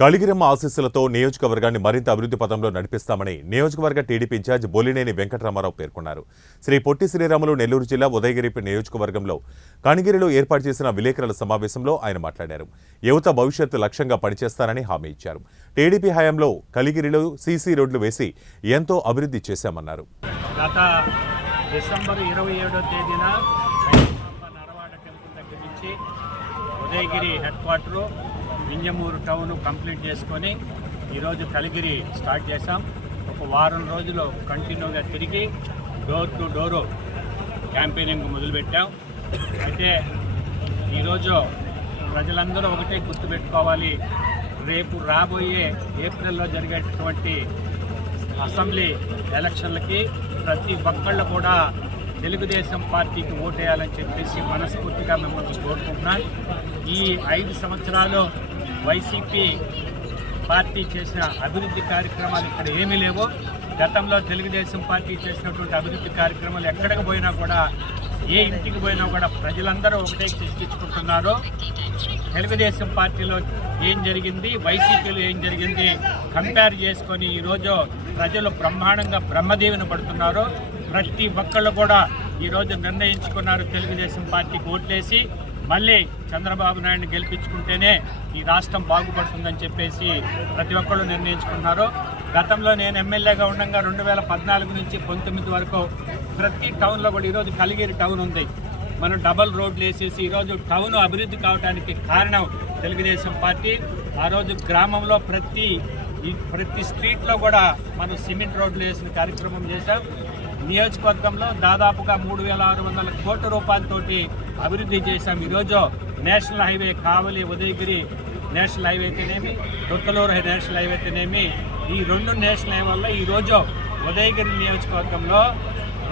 కలిగిరమ్మ ఆశీస్సులతో నియోజకవర్గాన్ని మరింత అభివృద్ధి పథంలో నడిపిస్తామని నియోజకవర్గ టీడీపీ ఇన్ఛార్జ్ బొలినేని వెంకటరామారావు పేర్కొన్నారు. శ్రీ పొట్టి శ్రీరాములు నెల్లూరు జిల్లా ఉదయగిరి నియోజకవర్గంలో కణగిరిలో ఏర్పాటు చేసిన విలేకరుల సమావేశంలో ఆయన మాట్లాడారు. యువత భవిష్యత్తు లక్ష్యంగా పనిచేస్తారని హామీ ఇచ్చారు. టీడీపీ హయాంలో కలిగిరిలో సీసీ రోడ్లు వేసి ఎంతో అభివృద్ధి చేశామన్నారు. గత డిసెంబర్ ఇరవై తేదీన Udayagiri headquarter Minjamuru town complete చేసుకొని ఈరోజు కలిగిరి స్టార్ట్ చేశాం. ఒక వారం రోజులు కంటిన్యూగా తిరిగి డోర్ టు డోరు క్యాంపెయినింగ్ మొదలుపెట్టాం. అయితే ఈరోజు ప్రజలందరూ ఒకటే గుర్తుపెట్టుకోవాలి. రేపు రాబోయే ఏప్రిల్లో జరిగేటటువంటి అసెంబ్లీ ఎలక్షన్లకి ప్రతి ఒక్కళ్ళు కూడా తెలుగుదేశం పార్టీకి ఓటేయాలని చెప్పేసి మనస్ఫూర్తిగా మిమ్మల్ని కోరుకుంటున్నాను ఈ ఐదు సంవత్సరాలు వైసీపీ పార్టీ చేసిన అభివృద్ధి కార్యక్రమాలు ఇక్కడ ఏమీ లేవు. గతంలో తెలుగుదేశం పార్టీ చేసినటువంటి అభివృద్ధి కార్యక్రమాలు ఎక్కడికి పోయినా కూడా ఏ ఇంటికి పోయినా కూడా ప్రజలందరూ ఒకటే చర్చించుకుంటున్నారు తెలుగుదేశం పార్టీలో ఏం జరిగింది వైసీపీలో ఏం జరిగింది కంపేర్ చేసుకొని ఈరోజు ప్రజలు బ్రహ్మాండంగా బ్రహ్మదేవిని పడుతున్నారు. ప్రతి ఒక్కళ్ళు కూడా ఈరోజు నిర్ణయించుకున్నారు తెలుగుదేశం పార్టీకి ఓట్లేసి. మళ్ళీ చంద్రబాబు నాయుడిని గెలిపించుకుంటేనే ఈ రాష్ట్రం బాగుపడుతుందని చెప్పేసి ప్రతి ఒక్కళ్ళు నిర్ణయించుకున్నారు. గతంలో నేను ఎమ్మెల్యేగా ఉండగా రెండు వేల పద్నాలుగు నుంచి పంతొమ్మిది వరకు ప్రతి టౌన్లో కూడా ఈరోజు కలిగిరి టౌన్ ఉంది. మనం డబల్ రోడ్లు వేసేసి ఈరోజు టౌన్ అభివృద్ధి కావడానికి కారణం తెలుగుదేశం పార్టీ. ఆ రోజు గ్రామంలో ప్రతి ఈ ప్రతి స్ట్రీట్లో కూడా మనం సిమెంట్ రోడ్లు వేసిన కార్యక్రమం చేశాం. నియోజకవర్గంలో దాదాపుగా మూడు వేల ఆరు వందల కోట్ల రూపాయలతోటి అభివృద్ధి చేశాం. ఈరోజు national highway Kavali Udayagiri national highway అయితేనేమి దొత్తలూరు నేషనల్ హైవే అయితేనేమి ఈ రెండు నేషనల్ హైవే వల్ల ఈరోజు ఉదయగిరి నియోజకవర్గంలో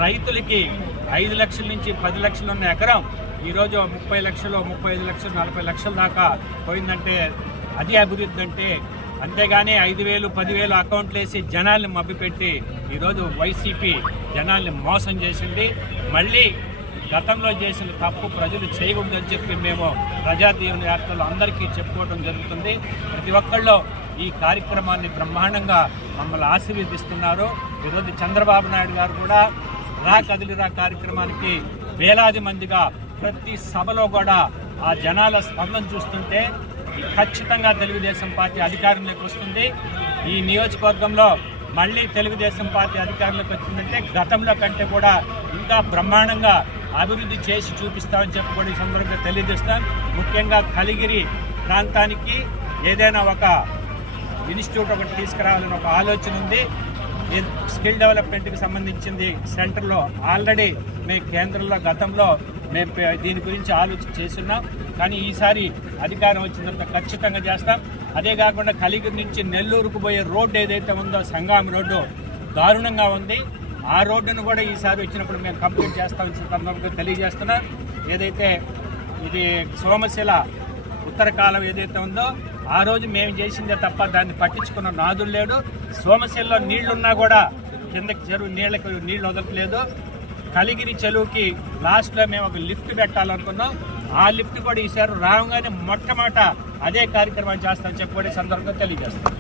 రైతులకి ఐదు లక్షల నుంచి పది లక్షలు ఉన్న ఎకరం ఈరోజు ముప్పై లక్షలు ముప్పై ఐదు లక్షలు నలభై లక్షల దాకా పోయిందంటే అది అభివృద్ధి అంటే అంతేగాని ఐదు వేలు పదివేలు అకౌంట్లు వేసి జనాల్ని మభ్యపెట్టి ఈరోజు వైసీపీ జనాల్ని మోసం చేసింది. మళ్ళీ గతంలో చేసిన తప్పు ప్రజలు చేయకూడదని చెప్పి మేము ప్రజాదీవన యాత్రలు అందరికీ చెప్పుకోవడం జరుగుతుంది. ప్రతి ఒక్కళ్ళు ఈ కార్యక్రమాన్ని బ్రహ్మాండంగా మమ్మల్ని ఆశీర్వదిస్తున్నారు. ఈరోజు చంద్రబాబు నాయుడు గారు కూడా రా కదిలిరా కార్యక్రమానికి వేలాది మందిగా ప్రతి సభలో కూడా ఆ జనాల స్పందన చూస్తుంటే ఖచ్చితంగా తెలుగుదేశం పార్టీ అధికారంలోకి వస్తుంది. ఈ నియోజకవర్గంలో మళ్ళీ తెలుగుదేశం పార్టీ అధికారంలోకి వచ్చిందంటే గతంలో కంటే కూడా ఇంకా బ్రహ్మాండంగా అభివృద్ధి చేసి చూపిస్తామని చెప్పి కూడా ఈ సందర్భంగా తెలియజేస్తాం ముఖ్యంగా కలిగిరి ప్రాంతానికి ఏదైనా ఒక ఇన్స్టిట్యూట్ ఒకటి తీసుకురావాలని ఒక ఆలోచన ఉంది. స్కిల్ డెవలప్మెంట్కి సంబంధించింది సెంటర్లో ఆల్రెడీ మేము కేంద్రంలో గతంలో మేము దీని గురించి ఆలోచన చేస్తున్నాం. కానీ ఈసారి అధికారం వచ్చిన తర్వాత ఖచ్చితంగా చేస్తాం. అదే కాకుండా కలిగిరి నుంచి నెల్లూరుకు పోయే రోడ్డు ఏదైతే ఉందో సంగాం రోడ్డు దారుణంగా ఉంది. ఆ రోడ్డును కూడా ఈసారి వచ్చినప్పుడు మేము కంప్లీట్ చేస్తామని సందర్భంగా తెలియజేస్తున్నాం. ఏదైతే ఇది సోమశిల ఉత్తర కాలం ఏదైతే ఉందో ఆ రోజు మేము చేసిందే తప్ప దాన్ని పట్టించుకున్న నాదులు లేడు. సోమశిలలో నీళ్ళున్నా కూడా కిందకి చెరువు నీళ్ళకి నీళ్ళు వదలట్లేదు. కలిగిరి చెరువుకి లాస్ట్లో మేము ఒక లిఫ్ట్ పెట్టాలనుకున్నాం. ఆ లిఫ్ట్ కూడా ఈసారి రాగానే మొట్టమొదట అదే కార్యక్రమాన్ని చేస్తామని చెప్పి కూడా సందర్భంగా తెలియజేస్తాం